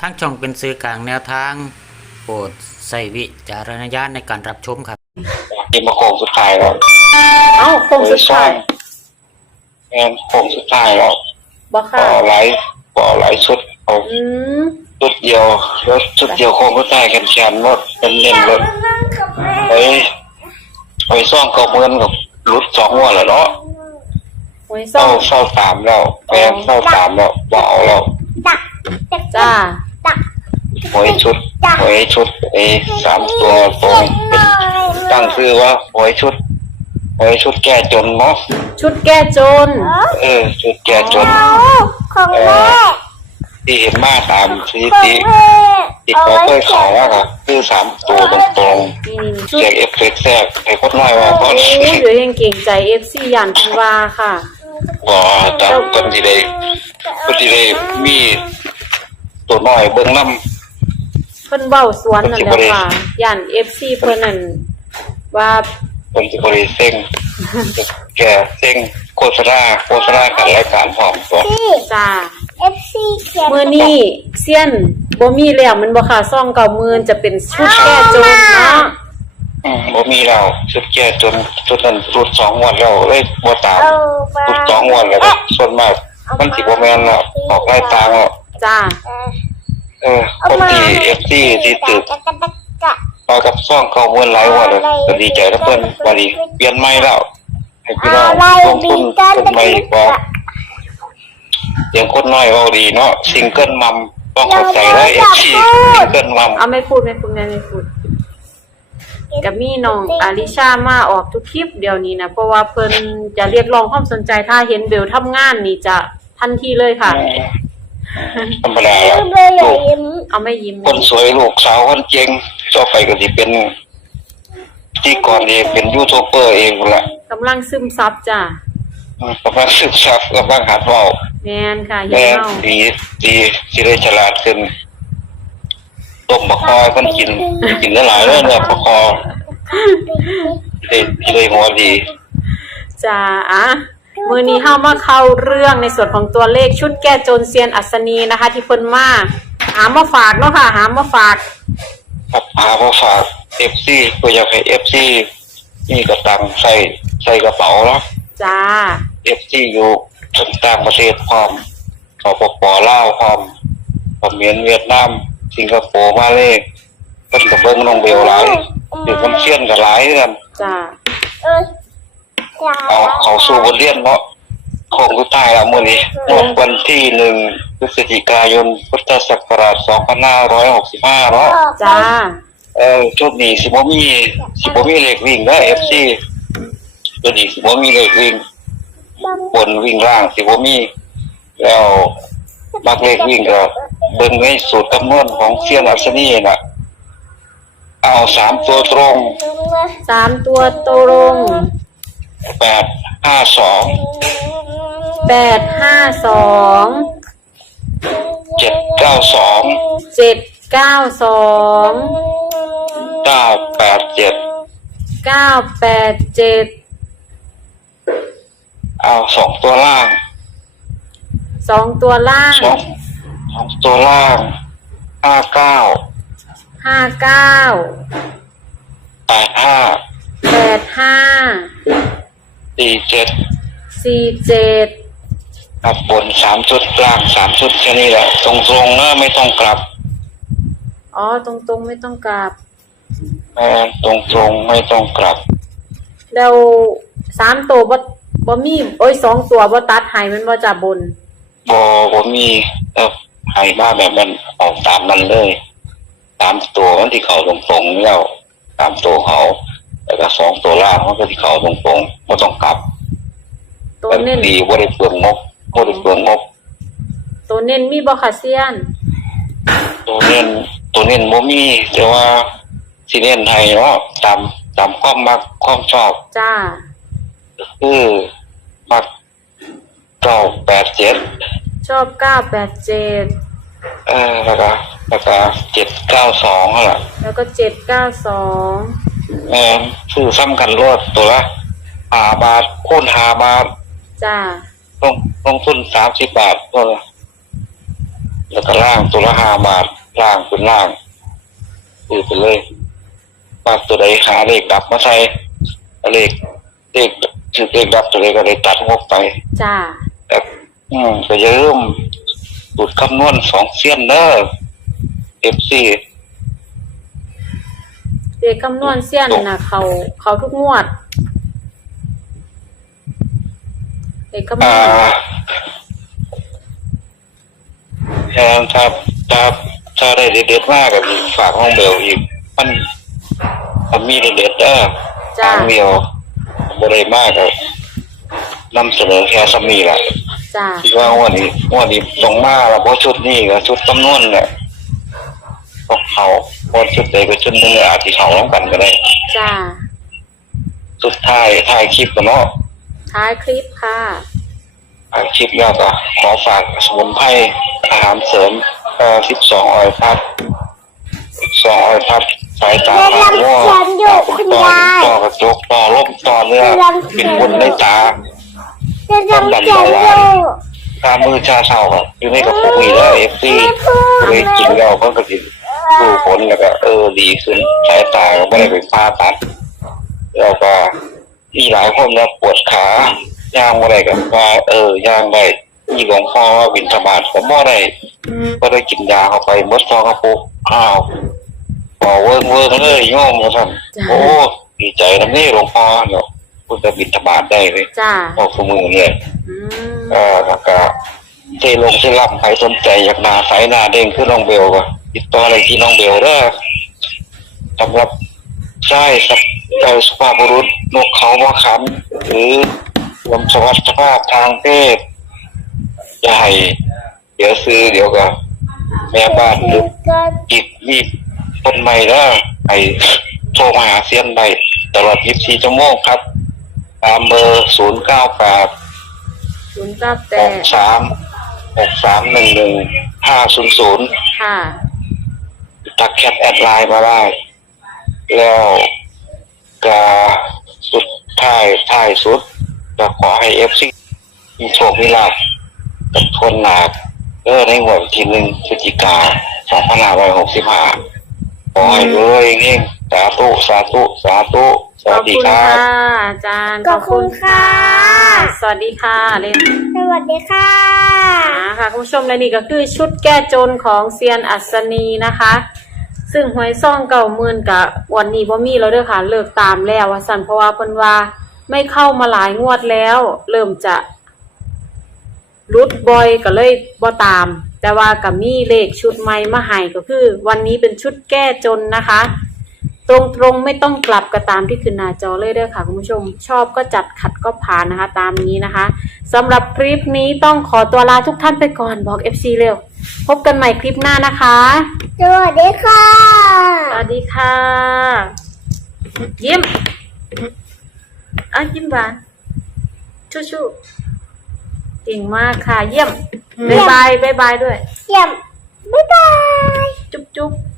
ทั้งช่องเป็นสื่อกลางแนวทาง โปรดใส่วิจารณญาณในการรับชมครับนี่มาโค้งสุดท้ายแล้วเอ้าโค้งสุดท้ายแอนโค้งสุดท้ายแล้วบ่ปค่ะอไลฟ์ปอไลฟ์ชุดเอาอืมชุดเดียวแล้วชุดเดียวโค้งสุดท้ายกันแขนรถเป็นเล่นรถไปไปซ่องเก่าเมือนกับรุดสองหัวแล้วเนาะหวยซ่เศอร้างเศร้าตามแล้วแอนเศร้าตามแล้วบ่เอาแล้วจ้า หวยชุดหวยชุดไอ้สามตัวตรงเป็นตั้งชื่อว่าหวยชุดหวยชุดแก้จนเนาะชุดแก้จน เออ ชุดแก้จนของแม่ที่เห็นมาตามสถิของติแม่ที่เขาเคยขายว่าค่ะคือสามตัวตรงนี่ๆชุดเสียงเอฟเฟกต์แทรกให้คนน้อยว่าตอนโอ้ยเดี๋ยวยังเก่งใจ FC ยันพินวาค่ะบ่ตามคนที่ได้คนที่ได้มีตัวน้อยเบิ่งนำ เพิ่นเว้าสวนนั่นแหละค่ะยัน FC เพิ่นนั่นว่าคนที่บริเซ็งแก่เซ็งโฆษณาโฆษณากันรายการพร้อมตัวที่จ้า FC เขียนมื้อนี้เซียนบ่มีแล้วมันบ่ค่ะซ่องเก่ามื่นจะเป็นชุดแก้จนเนาะอืมบ่มีแล้วชุดแก่จนชุดนั้นชุดสองงวันแล้วเลยบ่ตามเอามาชุดสองงวันแล้วก็ส่วนมากมันสิบ่แม่นแล้วออกไล่ตามแล้วจ้า เออคนที่ FC ที่ตึกกะมากับซ่องเขาเมื่อหลายวันเลยก็ดีใจแล้วเพิ่นวันนี้เปลี่ยนใหม่แล้วให้พี่น้องอะไรลงดีทุนกันเป็นใหม่อีกบ่เสียงคนน้อยเว้าดีเนาะซิงเกิลมัมต้องเข้าใจเลย FC ซิงเกิลมัมเอาไม่พูดไม่พูดไม่ไม่พูดกับมีน้องอาลิชามาออกทุกคลิปเดี๋ยวนี้นะเพราะว่าเพิ่นจะเรียกร้องความสนใจถ้าเห็นเบลทำงานนี่จะทันทีเลยค่ะ ธรรมดายิ้แล้วมเลยอย่าลูกยิ้มเอาไม่ยิ้มคนสวยลูกสาวคนเก่งต่อไปก็สิเป็นพิธีกรเองเป็นยูทูบเบอร์เองพุ่นล่ะกำลังซึมซับจ้ะอืมกำลังศึกษากำลังหัดเว้าแมนค่ะอย่าแม่เมาดีดีสิได้ฉลาดขึ้นต้มบะคอยคนกินกินได้หลายเลยเนี่ยบะคอได้สิได้หัวดี จ้าอะ มือนี้เฮามาเข้าเรื่องในส่วนของตัวเลขชุดแก้โจรเซียนอัศนีนะคะ ที่เพิ่นมาหามาฝากเนาะค่ะ หามาฝากครับหามาฝากเอฟซีก็อยากให้เอฟซีมีกระตังใส่ใส่กระเป๋าแล้วจ้าเอฟซีอยู่ต่างประเทศพร้อมสปปลาวพร้อมเขมรเวียดนาม สิงคโปร์มาเลยเพิ่นก็เบิ่งน้องเบลหลายคือคนเชี่ยนก็หลายกันจ้า เออ จ้าเอาเขาสู่บทเรียนเนาะคงสุดท้ายแล้วมื้อนี้วันที่หนึ่งพฤศจิกายนพุทธศักราช2565เนาะจ้า เออชุดนี้สิบ่มีสิบ่มีเลขวิ่งนะ FC ตัวนี้สิบ่มีเลขวิ่งบนวิ่งล่างสิบ่มี แล้วมักเลขวิ่งก็เบิ่งในสูตรคำนวณของเซียนอัศนีน่ะ เอาสามตัวตรง สามตัวตรง แปดห้าสองแปดห้าสองเจ็ดเก้าสองเจ็ดเก้าสองเก้าแปดเจ็ดเก้าแปดเจ็ดเอาสองตัวล่างสองตัวล่างสองสองตัวล่างห้าเก้าห้าเก้าแปดห้าแปดห้า สี่เจ็ดสี่เจ็ดครับบนสามชุดล่างสามชุดแค่นี้แหละ ตรงๆนะไม่ต้องกลับอ๋อตรงตรงๆไม่ต้องกลับ เออตรงๆไม่ต้องกลับ แล้วสามตัวบ่บ่มีโอ้ยสองตัวบ่ตัดใหายมันบ่จะบน บอผมมีเออให้มาแบบนั้นออกตามนั้นเลย ตามตัวมันที่เขาตรงๆแล้วตามตัวเขา แล้วก็สองตัวล่างมันก็ที่เขาตรงๆไม่ต้องกลับตัวมันเน้นดีว่าได้เปลืองงบว่าได้เปลืองงบตัวเน้นมีบ่ค่ะเซียน ตัวเน้นตัวเน้นโมมีแต่ว่าสิเน้นให้เนาะตามตามความมักความชอบจ้าคือมักเก้าแปดเจ็ดชอบเก้าแปดเจ็ดเออแล้วก็แล้วก็เจ็ดเก้าสองนั่นแหละแล้วก็เจ็ดเก้าสอง เออซื้อซ้ำกันรวดตัวละหาบาทคูณหาบาทจ้าลงลงทุนสามสิบบาทตัวละแล้วก็ล่างตัวละห้าบาทล่างเป็นล่างคือไปเลยบาทตัวใดหาเลขดับมาใส่เอาเลขเลขถือเลขดับตัวใดก็เลยตัดงบไป จ้าแบบอืมก็จะเริ่าลืมสูตรคำนวณสองเส้นเนอะเอฟซีเด็กคำนวณเสี้ยนนะเขาเขาทุกงวดเด็กคำนอ่าวณแทนถ้าถ้าถ้าได้เด็ดๆมากกับฝากห้องเบลอีก มันมันมีเด็ดๆเด้อจ้าทางเดียวบริมากเลยนำเสนอแค่สมีแหละจ้าคิดว่าวันนี้วันนี้ตรงมาแล้วเพราะชุดนี้กับชุดจำนวนเนี่ยพวกเขาเพราะชุดใดก็ชุดหนึงอาจจะเขาล้องกันก็ได้ จ้าสุดท้ายท้ายคลิปกันเนาะท้ายคลิปค่ะ ท้ายคลิปแล้วก็ขอฝากสมุนไพรอาหารเสริมเอ่อสิบสองออยพัดสองออยพัดสายตาผ่าง่วต่อต่อกระจกต่อลมต่อเนื้อเป็นบนในตา จะทำเสียงอยู่ตามือชาเศร้าครับอยู่ในกระปุกนี่แล้วเอฟซีไม่พูดเลยกินแล้วก็กระดิ ดูผลแล้วก็เออดีขึ้นสายตาก็ไม่ได้ไปผ่าตัดแล้วก็มีหลายคนนะปวดขาย่างอะไรกันว่า เออย่างได้มีหลวงพ่อว่าบินสบาทผมบ่ได้ก็ได้กินยาเข้าไปหมดซองกระปุกอ้าวพอเวิร์กเวิร์กเลยโยมท่านจ้ะโอ้ดีใจนะนี่หลวงพ่อเนาะคุณจะบินสบาทได้เลยจ้าออกสมือเนี่ยอืมเออแล้วก็เทลงเทล่ำใครสนใจอยากนาสายหนาเด้งขึ้นน้องเบลก็ ติดต่ออะไรที่น้องเบลเด้อสำหรับใช่สักเอ่อสุภาพบุรุษนกเขาว่าคำหรือลมสวัสดิภาพทางเพศอย่าให้เดี๋ยวซื้อเดี๋ยวก็แม่บ้านหรือก็อีกมีคนใหม่แล้วไอ้โทรมาหาเซียนได้ตลอด 24 ชั่วโมงครับ ตามเบอร์ 098 ศูนย์เก้าแปหดกสามหกสามหนึ่งหนึ่งห้าศูนย์ศูนย์ค่ะ ทักแคปแอดไลน์มาได้ แล้วก็สุดท้ายท้ายสุดก็ขอให้เอฟซีมีโชคมีลาภกับคนหนักเออในหัวดวันที่หนึ่งพฤศจิกาสองพันห้าร้อยหกสิบห้าขอให้รวยเงี้ยสาธุสาธุสาธุสขอวับสดีคุณครัค่ะบ อาจารย์ขอบคุณค่ะ สวัสดีค่ะเล่นสวัสดีค่ะอ่าค่ะคุณผู้ชมและนี่ก็คือชุดแก้จนของเซียนอัศนีนะคะ ซึ่งหวยซ่องเก่าหมื่นกับวันนี้พ่มีแล้วเด้อค่ะ เลิกตามแล้วว่าสันเพราะว่าเพิ่นว่าไม่เข้ามาหลายงวดแล้ว เริ่มจะรุดบ่อยก็เลยบ่ตาม แต่ว่ากับมีเลขชุดใหม่มาให้ก็คือ วันนี้เป็นชุดแก้จนนะคะ ตรงๆไม่ต้องกลับก็ตามที่ขึ้นหน้าจอเลยเด้อค่ะคุณผู้ชม ชอบก็จัดขัดก็ผ่านนะคะ ตามนี้นะคะสำหรับคลิปนี้ต้องขอตัวลาทุกท่านไปก่อนบอก FC เร็ว พบกันใหม่คลิปหน้านะคะ สวัสดีค่ะ วัสดีค่ะ ยิ้มอะยิ้มหวานชู้ๆเก่งมากค่ะ เยี่ยมบ๊ายบายบ๊ายบายด้วย เยี่ยม บ๊ายบาย จุ๊บๆ